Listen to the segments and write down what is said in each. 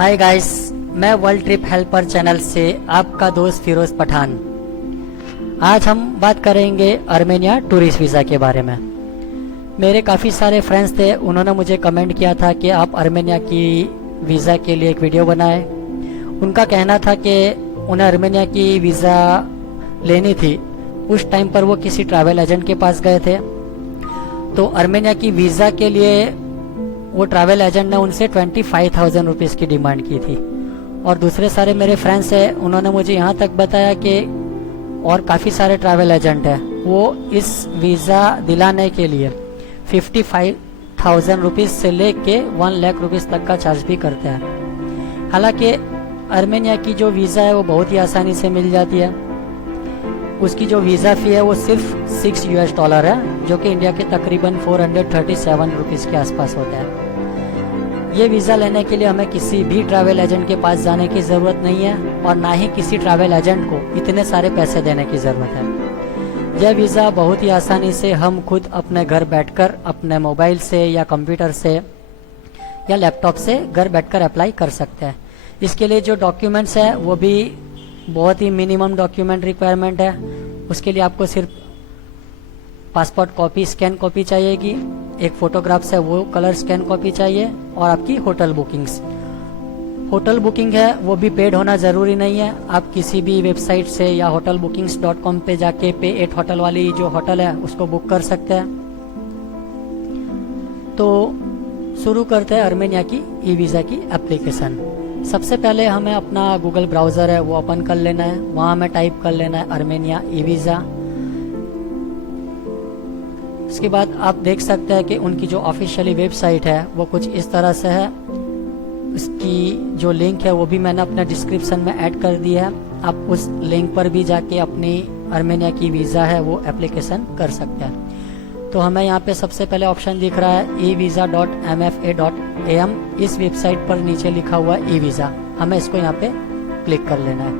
Hi guys, मैं world trip helper channel से आपका दोस्त फिरोज पठान। आज हम बात करेंगे अर्मेनिया टूरिस्ट वीज़ा के बारे में। मेरे काफ़ी सारे फ्रेंड्स थे, उन्होंने मुझे कमेंट किया था कि आप अर्मेनिया की वीज़ा के लिए एक वीडियो बनाएं। उनका कहना था कि उन्हें अर्मेनिया की वीज़ा लेनी थी। उस टाइम पर वो किसी ट्रैवल एजेंट के पास गए थे, तो अर्मेनिया की वीज़ा के लिए वो ट्रैवल एजेंट ने उनसे 25,000 रुपीज़ की डिमांड की थी। और दूसरे सारे मेरे फ्रेंड्स हैं, उन्होंने मुझे यहाँ तक बताया कि और काफ़ी सारे ट्रैवल एजेंट हैं, वो इस वीज़ा दिलाने के लिए 55,000 रुपीज़ से लेके 1 लाख रुपीज़ तक का चार्ज भी करते हैं। हालांकि अर्मेनिया की जो वीज़ा है वो बहुत ही आसानी से मिल जाती है। उसकी जो वीज़ा फ़ी है वो सिर्फ $6 है, जो कि इंडिया के तकरीबन 437 रुपीज़ के आसपास होता है। ये वीज़ा लेने के लिए हमें किसी भी ट्रैवल एजेंट के पास जाने की ज़रूरत नहीं है और ना ही किसी ट्रैवल एजेंट को इतने सारे पैसे देने की ज़रूरत है। यह वीज़ा बहुत ही आसानी से हम खुद अपने घर बैठकर अपने मोबाइल से या कंप्यूटर से या लैपटॉप से घर बैठकर अप्लाई कर सकते हैं। इसके लिए जो डॉक्यूमेंट्स है वो भी बहुत ही मिनिमम डॉक्यूमेंट रिक्वायरमेंट है। उसके लिए आपको सिर्फ पासपोर्ट कॉपी स्कैन कॉपी चाहिएगी, एक फ़ोटोग्राफ्स है वो कलर स्कैन कॉपी चाहिए, और आपकी होटल बुकिंग्स। होटल बुकिंग है वो भी पेड होना ज़रूरी नहीं है। आप किसी भी वेबसाइट से या hotelbookings.com पे जाके पे8 होटल वाली जो होटल है उसको बुक कर सकते हैं। तो शुरू करते हैं अर्मेनिया की ई वीज़ा की एप्लीकेशन। सबसे पहले हमें अपना गूगल ब्राउज़र है वो ओपन कर लेना है। वहाँ हमें टाइप कर लेना है अर्मेनिया ई वीज़ा। उसके बाद आप देख सकते हैं कि उनकी जो ऑफिशियली वेबसाइट है वो कुछ इस तरह से है। उसकी जो लिंक है वो भी मैंने अपने डिस्क्रिप्शन में ऐड कर दी है। आप उस लिंक पर भी जाके अपनी अर्मेनिया की वीज़ा है वो एप्लीकेशन कर सकते हैं। तो हमें यहाँ पे सबसे पहले ऑप्शन दिख रहा है evisa.mfa.am। इस वेबसाइट पर नीचे लिखा हुआ है ई वीज़ा, हमें इसको यहाँ पे क्लिक कर लेना है।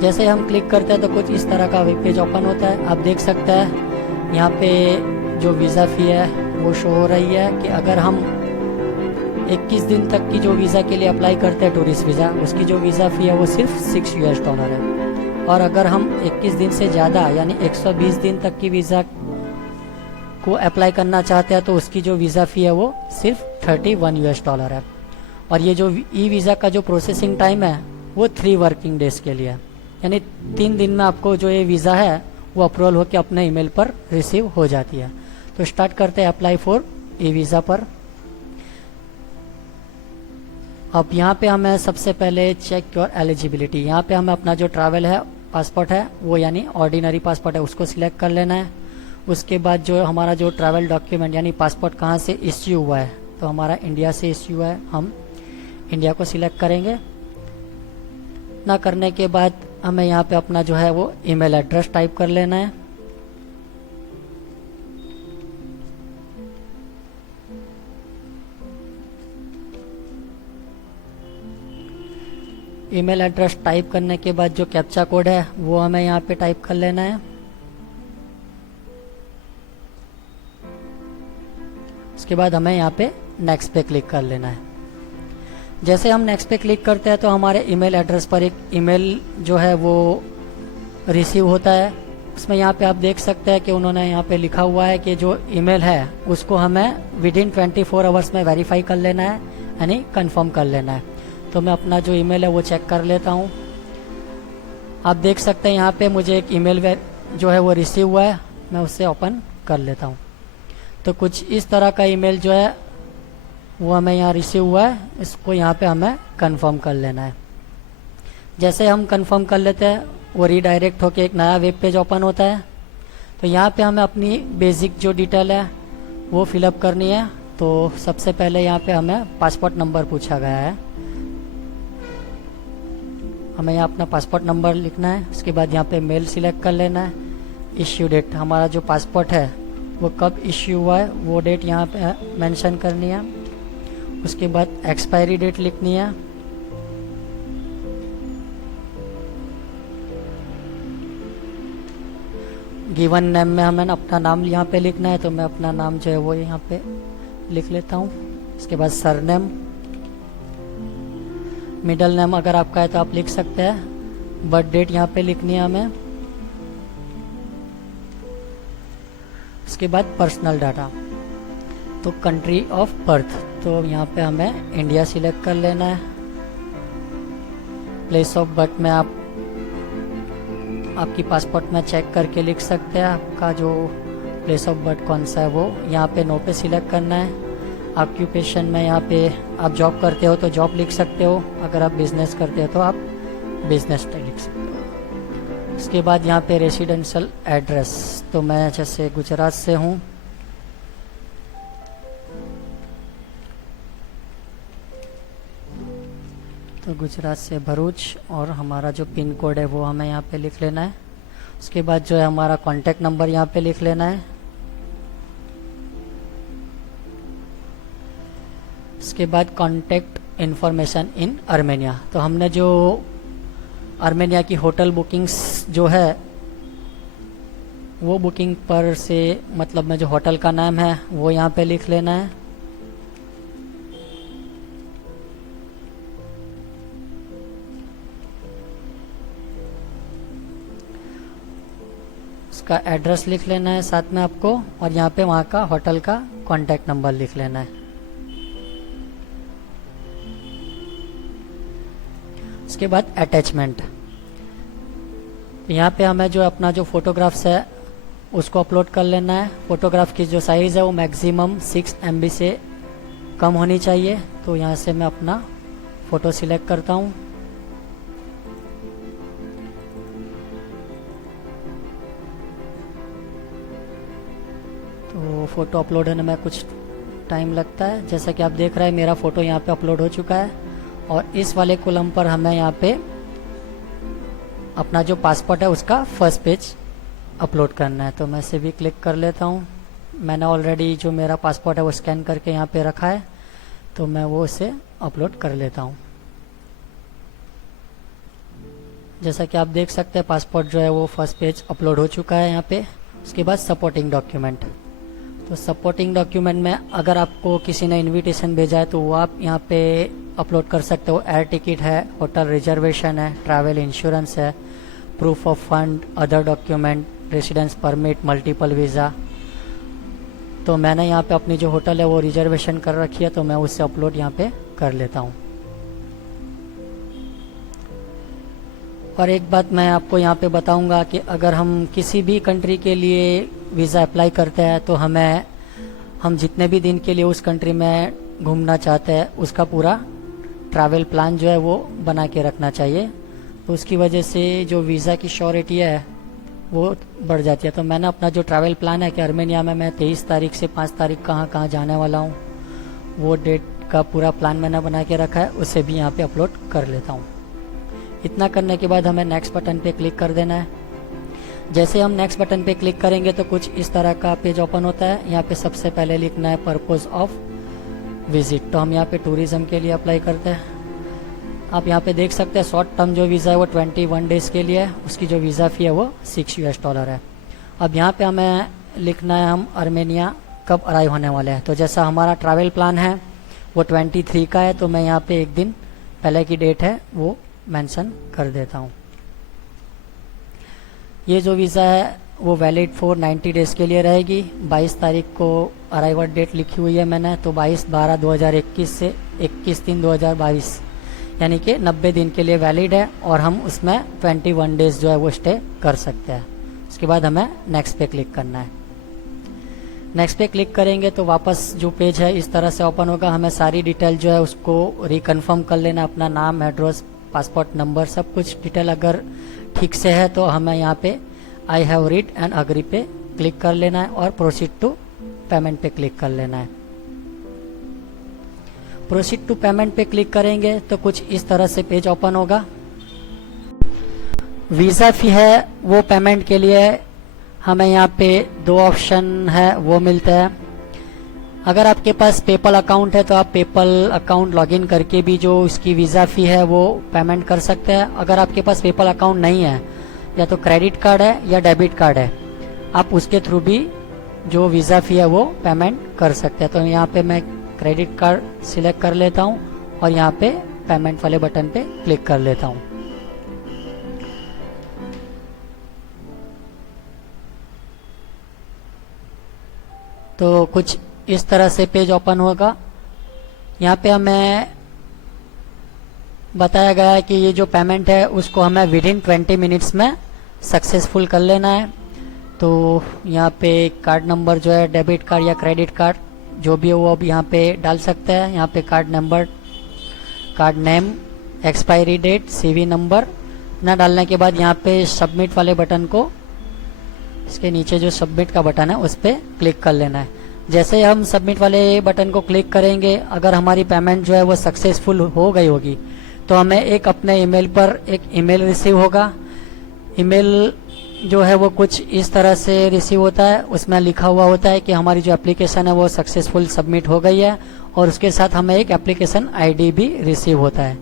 जैसे हम क्लिक करते हैं तो कुछ इस तरह का वेब पेज ओपन होता है। आप देख सकते हैं यहाँ पे जो वीज़ा फ़ी है वो शो हो रही है कि अगर हम 21 दिन तक की जो वीज़ा के लिए अप्लाई करते हैं टूरिस्ट वीज़ा, उसकी जो वीज़ा फ़ी है वो सिर्फ $6 है। और अगर हम 21 दिन से ज़्यादा यानी 120 दिन तक की वीज़ा को अप्लाई करना चाहते हैं तो उसकी जो वीज़ा फ़ी है वो सिर्फ $31 है। और ये जो ई वीज़ा का जो प्रोसेसिंग टाइम है वो 3 वर्किंग डेज़ के लिए है, यानी 3 दिन में आपको जो ये वीज़ा है वो अप्रूवल होकर अपने ईमेल पर रिसीव हो जाती है। तो स्टार्ट करते हैं अप्लाई फॉर ई वीज़ा पर। अब यहाँ पे हमें सबसे पहले चेक योर एलिजिबिलिटी। यहाँ पे हमें अपना जो ट्रैवल है पासपोर्ट है वो यानी ऑर्डिनरी पासपोर्ट है उसको सिलेक्ट कर लेना है। उसके बाद जो हमारा जो ट्रैवल डॉक्यूमेंट यानी पासपोर्ट कहाँ से इश्यू हुआ है, तो हमारा इंडिया से इश्यू है, हम इंडिया को सिलेक्ट करेंगे। ना करने के बाद हमें यहाँ पे अपना जो है वो ईमेल एड्रेस टाइप कर लेना है। ईमेल एड्रेस टाइप करने के बाद जो कैप्चा कोड है वो हमें यहाँ पे टाइप कर लेना है। उसके बाद हमें यहाँ पे नेक्स्ट पे क्लिक कर लेना है। जैसे हम नेक्स्ट पे क्लिक करते हैं तो हमारे ईमेल एड्रेस पर एक ईमेल जो है वो रिसीव होता है। उसमें यहाँ पे आप देख सकते हैं कि उन्होंने यहाँ पे लिखा हुआ है कि जो ईमेल है उसको हमें विदिन 24 आवर्स में वेरीफाई कर लेना है, यानी कंफर्म कर लेना है। तो मैं अपना जो ईमेल है वो चेक कर लेता हूँ। आप देख सकते हैं यहाँ पे मुझे एक ईमेल जो है वो रिसीव हुआ है, मैं उससे ओपन कर लेता हूँ। तो कुछ इस तरह का ईमेल जो है वो हमें यहाँ रिसीव हुआ है, इसको यहाँ पे हमें कंफर्म कर लेना है। जैसे हम कंफर्म कर लेते हैं वो रीडायरेक्ट होकर एक नया वेब पेज ओपन होता है। तो यहाँ पे हमें अपनी बेसिक जो डिटेल है वो फिलअप करनी है। तो सबसे पहले यहाँ पे हमें पासपोर्ट नंबर पूछा गया है, हमें यहाँ अपना पासपोर्ट नंबर लिखना है। उसके बाद यहाँ पे मेल सिलेक्ट कर लेना है। इश्यू डेट, हमारा जो पासपोर्ट है वो कब इश्यू हुआ है वो डेट यहाँ पे मेंशन करनी है। उसके बाद एक्सपायरी डेट लिखनी है। गिवन नेम में हमें अपना नाम यहाँ पे लिखना है, तो मैं अपना नाम जो है वो यहाँ पे लिख लेता हूँ। इसके बाद सरनेम, मिडल नेम अगर आपका है तो आप लिख सकते हैं। बर्थ डेट यहाँ पे लिखनी है हमें। उसके बाद पर्सनल डाटा, तो कंट्री ऑफ बर्थ, तो यहाँ पे हमें इंडिया सिलेक्ट कर लेना है। प्लेस ऑफ बर्थ में आप आपकी पासपोर्ट में चेक करके लिख सकते हैं आपका जो प्लेस ऑफ बर्थ कौन सा है वो। यहाँ पे नो पे सिलेक्ट करना है। ऑक्यूपेशन में यहाँ पे आप जॉब करते हो तो जॉब लिख सकते हो, अगर आप बिजनेस करते हो तो आप बिजनेस लिख सकते हो। उसके बाद यहाँ पे रेसिडेंशियल एड्रेस, तो मैं जैसे गुजरात से हूँ तो गुजरात से भरूच, और हमारा जो पिन कोड है वो हमें यहाँ पे लिख लेना है। उसके बाद जो है हमारा कॉन्टैक्ट नंबर यहाँ पे लिख लेना है। उसके बाद कॉन्टैक्ट इन्फॉर्मेशन इन आर्मेनिया, तो हमने जो आर्मेनिया की होटल बुकिंग्स जो है वो बुकिंग पर से मतलब में जो होटल का नाम है वो यहाँ पे लिख लेना है। उसका एड्रेस लिख लेना है साथ में आपको, और यहाँ पे वहाँ का होटल का कॉन्टैक्ट नंबर लिख लेना है। उसके बाद अटैचमेंट, यहाँ पे हमें जो अपना जो फोटोग्राफ्स है उसको अपलोड कर लेना है। फोटोग्राफ की जो साइज़ है वो मैक्सिमम 6 MB से कम होनी चाहिए। तो यहाँ से मैं अपना फ़ोटो सिलेक्ट करता हूँ। तो फ़ोटो अपलोड होने में कुछ टाइम लगता है। जैसा कि आप देख रहे हैं मेरा फ़ोटो यहाँ पे अपलोड हो चुका है, और इस वाले कॉलम पर हमें यहाँ पे अपना जो पासपोर्ट है उसका फर्स्ट पेज अपलोड करना है। तो मैं इसे भी क्लिक कर लेता हूँ। मैंने ऑलरेडी जो मेरा पासपोर्ट है वो स्कैन करके यहाँ पे रखा है, तो मैं वो इसे अपलोड कर लेता हूँ। जैसा कि आप देख सकते हैं पासपोर्ट जो है वो फर्स्ट पेज अपलोड हो चुका है यहाँ पे। उसके बाद सपोर्टिंग डॉक्यूमेंट, तो सपोर्टिंग डॉक्यूमेंट में अगर आपको किसी ने इनविटेशन भेजा है तो वो आप यहाँ पे अपलोड कर सकते हो। एयर टिकट है, होटल रिजर्वेशन है, ट्रैवल इंश्योरेंस है, proof of fund, other document, residence permit, multiple visa. तो मैंने यहाँ पे अपनी जो होटल है वो रिजर्वेशन कर रखी है, तो मैं उससे अपलोड यहाँ पे कर लेता हूँ। और एक बात मैं आपको यहाँ पे बताऊँगा कि अगर हम किसी भी कंट्री के लिए वीज़ा अप्लाई करते हैं तो हम जितने भी दिन के लिए उस कंट्री में घूमना चाहते हैं उसका पूरा ट्रैवल प्लान जो है वो बना के रखना चाहिए। तो उसकी वजह से जो वीज़ा की श्योरिटी है वो बढ़ जाती है। तो मैंने अपना जो ट्रैवल प्लान है कि आर्मेनिया में मैं 23 तारीख से 5 तारीख कहाँ कहाँ जाने वाला हूँ, वो डेट का पूरा प्लान मैंने बना के रखा है, उसे भी यहाँ पे अपलोड कर लेता हूँ। इतना करने के बाद हमें नेक्स्ट बटन पे क्लिक कर देना है। जैसे हम नेक्स्ट बटन पे क्लिक करेंगे तो कुछ इस तरह का पेज ओपन होता है। यहाँ पे सबसे पहले लिखना है पर्पस ऑफ विजिट, तो हम यहाँ पे टूरिज्म के लिए अप्लाई करते हैं। आप यहाँ पे देख सकते हैं शॉर्ट टर्म जो वीज़ा है वो 21 डेज़ के लिए है, उसकी जो वीज़ा फ़ी है वो $6 है। अब यहाँ पे हमें लिखना है हम आर्मेनिया कब अराइव होने वाले हैं। तो जैसा हमारा ट्रैवल प्लान है वो 23 का है, तो मैं यहाँ पे एक दिन पहले की डेट है वो मेंशन कर देता हूँ। ये जो वीज़ा है वो वैलिड फॉर 90 डेज़ के लिए रहेगी। 22 तारीख को अराइवल डेट लिखी हुई है मैंने, तो 22/12/2021 से 21/3/2022 यानी कि 90 दिन के लिए वैलिड है, और हम उसमें 21 डेज़ जो है वो स्टे कर सकते हैं। उसके बाद हमें नेक्स्ट पे क्लिक करना है। नेक्स्ट पे क्लिक करेंगे तो वापस जो पेज है इस तरह से ओपन होगा। हमें सारी डिटेल जो है उसको रिकन्फर्म कर लेना, अपना नाम, एड्रेस, पासपोर्ट नंबर, सब कुछ डिटेल अगर ठीक से है तो हमें यहाँ पे I have read and agree पे क्लिक कर लेना है, और प्रोसीड टू पेमेंट पे क्लिक कर लेना है। प्रोसीड टू पेमेंट पे क्लिक करेंगे तो कुछ इस तरह से पेज ओपन होगा। वीज़ा फी है वो पेमेंट के लिए हमें यहाँ पे 2 ऑप्शन है वो मिलते हैं। अगर आपके पास पेपल अकाउंट है तो आप पेपल अकाउंट लॉगिन करके भी जो इसकी वीज़ा फ़ी है वो पेमेंट कर सकते हैं। अगर आपके पास पेपल अकाउंट नहीं है, या तो क्रेडिट कार्ड है या डेबिट कार्ड है, आप उसके थ्रू भी जो वीज़ा फ़ी है वो पेमेंट कर सकते हैं। तो यहाँ पे मैं क्रेडिट कार्ड सिलेक्ट कर लेता हूँ और यहाँ पे पेमेंट वाले बटन पे क्लिक कर लेता हूँ। तो कुछ इस तरह से पेज ओपन होगा। यहाँ पे हमें बताया गया है कि ये जो पेमेंट है उसको हमें विद इन 20 मिनट्स में सक्सेसफुल कर लेना है। तो यहाँ पे कार्ड नंबर जो है डेबिट कार्ड या क्रेडिट कार्ड जो भी है वो अब यहाँ पे डाल सकते हैं। यहाँ पे card number, card name, expiry date, CV number ना डालने के बाद यहाँ पे सबमिट वाले बटन को, इसके नीचे जो सबमिट का बटन है उस पर क्लिक कर लेना है। जैसे हम सबमिट वाले बटन को क्लिक करेंगे, अगर हमारी पेमेंट जो है वो सक्सेसफुल हो गई होगी तो हमें एक अपने ईमेल पर एक ईमेल रिसीव होगा। ईमेल जो है वो कुछ इस तरह से रिसीव होता है, उसमें लिखा हुआ होता है कि हमारी जो एप्लीकेशन है वो सक्सेसफुल सबमिट हो गई है, और उसके साथ हमें एक एप्लीकेशन आईडी भी रिसीव होता है।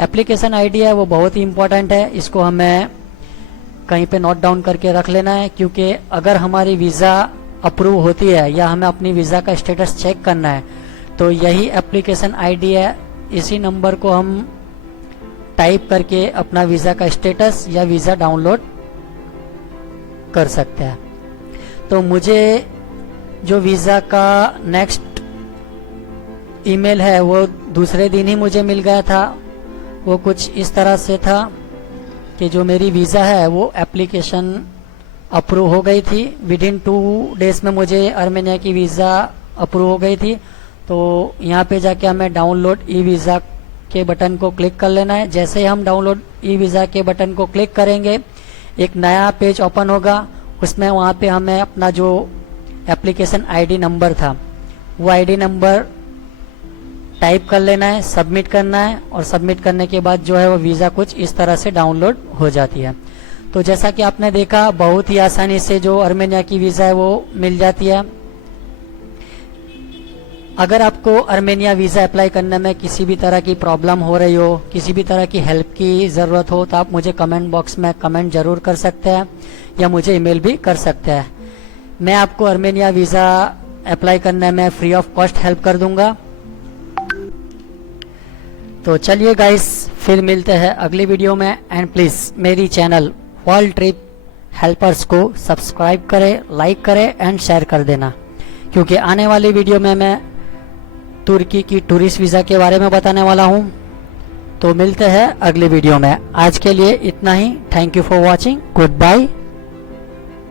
एप्लीकेशन आईडी है वो बहुत ही इम्पोर्टेंट है, इसको हमें कहीं पे नोट डाउन करके रख लेना है, क्योंकि अगर हमारी वीज़ा अप्रूव होती है या हमें अपनी वीज़ा का स्टेटस चेक करना है तो यही एप्लीकेशन आईडी है। इसी नंबर को हम टाइप करके अपना वीज़ा का स्टेटस या वीज़ा डाउनलोड कर सकते हैं। तो मुझे जो वीज़ा का नेक्स्ट ईमेल है वो दूसरे दिन ही मुझे मिल गया था। वो कुछ इस तरह से था कि जो मेरी वीज़ा है वो एप्लीकेशन अप्रूव हो गई थी। विद इन 2 डेज में मुझे आर्मेनिया की वीज़ा अप्रूव हो गई थी। तो यहाँ पे जाके हमें डाउनलोड ई वीज़ा के बटन को क्लिक कर लेना है। जैसे ही हम डाउनलोड ई वीज़ा के बटन को क्लिक करेंगे एक नया पेज ओपन होगा। उसमें वहाँ पे हमें अपना जो एप्लीकेशन आईडी नंबर था वो आईडी नंबर टाइप कर लेना है, सबमिट करना है, और सबमिट करने के बाद जो है वो वीज़ा कुछ इस तरह से डाउनलोड हो जाती है। तो जैसा कि आपने देखा बहुत ही आसानी से जो आर्मेनिया की वीज़ा है वो मिल जाती है। अगर आपको आर्मेनिया वीज़ा अप्लाई करने में किसी भी तरह की प्रॉब्लम हो रही हो, किसी भी तरह की हेल्प की ज़रूरत हो, तो आप मुझे कमेंट बॉक्स में कमेंट ज़रूर कर सकते हैं या मुझे ईमेल भी कर सकते हैं। मैं आपको आर्मेनिया वीज़ा अप्लाई करने में फ्री ऑफ कॉस्ट हेल्प कर दूंगा। तो चलिए गाइस, फिर मिलते हैं अगली वीडियो में। एंड प्लीज़ मेरी चैनल वर्ल्ड ट्रिप हेल्पर्स को सब्सक्राइब करें, लाइक करें एंड शेयर कर देना, क्योंकि आने वाली वीडियो में मैं तुर्की की टूरिस्ट वीज़ा के बारे में बताने वाला हूं। तो मिलते हैं अगली वीडियो में। आज के लिए इतना ही। Thank you for watching. Good bye.